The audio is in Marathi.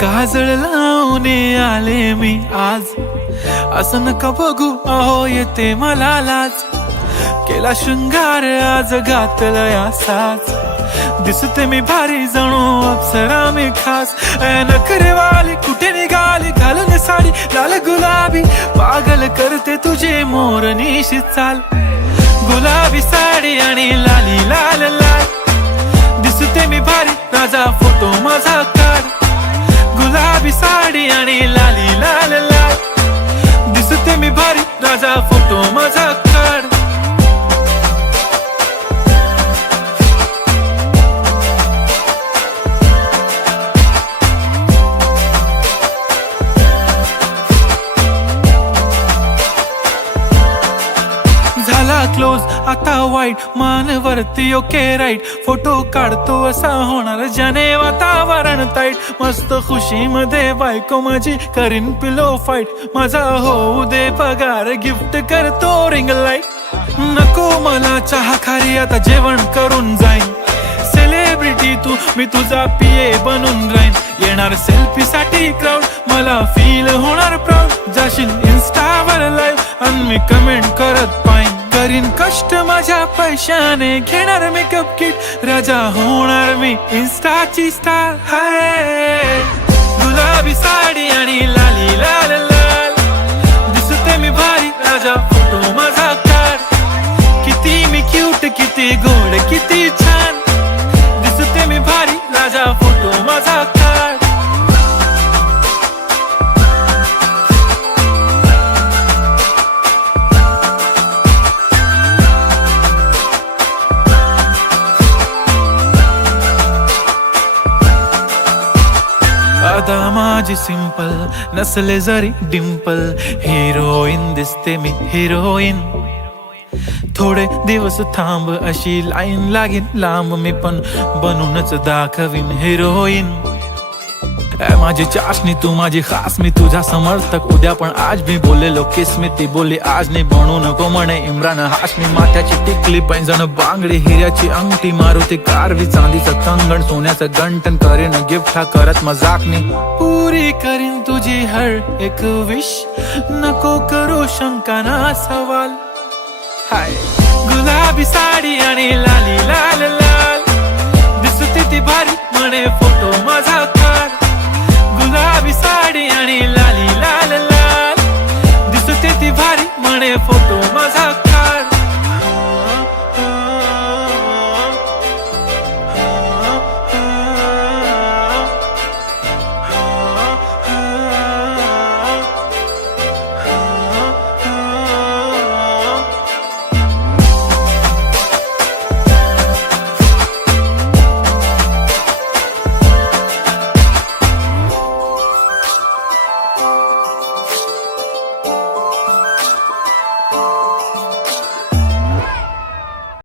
काजळ लावून आले मी आज, असं नका बघू अहो येते मला लाज. केला शृंगार आज घातलाय असाच, दिसते मी भारी जणू अप्सरा मी खास. नखरेवाली कुठे निघाली घालून साडी लाल गुलाबी, पागल करते तुझे मोरनीशी चाल. गुलाबी साडी आणि लाली लाल लाल, दिसते मी भारी राजा फोटो माझा काढ. गुलाबी साडी आणि लाली लाल लाल, दिसते मी भारी राजा फोटो माझा काढ. झाला क्लोज आता वाईट, मानवरती ओके राईट. फोटो काढतो असा होणार ज्याने वातावरण ताईट. मस्त खुशी मध्ये बायको माझी करीन पिलो फाईट. माझा होऊ दे पगार गिफ्ट करतो रिंग लाईट. नको मला चहा खारी आता जेवण करून जाईन. सेलिब्रिटी तू मी तुझा पिये बनून राहीन. येणार सेल्फी साठी क्राऊड मला फील होणार प्राऊड. जाशील इन्स्टावर लाईव्ह आणि मी कमेंट करत पाईन. करीन कष्ट माझ्या पैशाने घेणार मेकअप किट. राजा होणार मी इन्स्टाची स्टार. हाय गुलाबी साडी आणि लाली लाल लाल, दिसते मी भारी राजा फोटो माझा काढ. किती मी क्यूट किती गोड किती छान, दिसते मी भारी राजा फोटो माझा काढ. अदा माझी सिंपल नसले जरी डिंपल, हिरोईन दिसते मी हिरोईन. थोडे दिवस थांब अशी लाईन लागेल लांब, मी पण बनूनच दाखवीन हिरोईन. माझी चाशनी तू माझी खास, मी तुझा समर्थक उद्या पण आज मी बोलेलो किस मी. ती बोली आज नाही बनू नको म्हणे इम्रान हाशमी. माथ्याची टिकली पैंजण बांगडी हिऱ्याची अंगठी, मारुती कारवी चांदीचं कंगण सोन्याचं गंटन. करीन गिफ्ट हा करत मजाकनी, पुरी करीन तुझी हर एक विश. नको करू शंका ना सवाल. हाय गुलाबी साडी आणि लाली लाल लाल, दिसते ती भारी म्हणे फोटो माझा काढ. गुलाबी साडी आणि लाली लाल लाल, दिसते ती भारी म्हणे फोटो